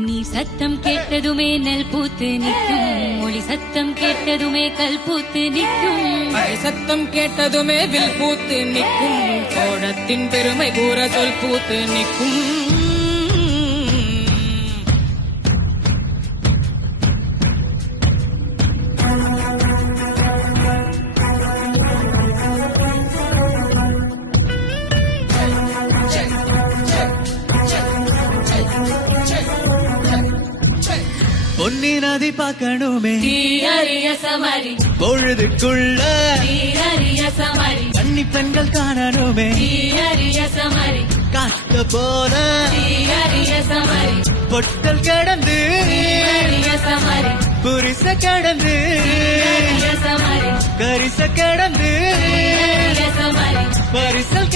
நீ சத்தம் கேட்டதுமே நெல் பூத்து நிற்கும், மொழி சத்தம் கேட்டதுமே கல் பூத்து நிற்கும், சத்தம் கேட்டதுமே வில் பூத்து நிற்கும், சோழத்தின் பெருமை கூற சொல் பூத்து நிற்கும். பொன்னி நதி பார்க்கணுமே சமரி பொழுதுக்குள்ள சமரி கன்னி பெண்கள் காணணுமே சமரி காத்த போல சமரி பொட்டல் கடந்து சமரி புரிச கடந்து சமரி கரிச கடந்து சமரி பரிசல்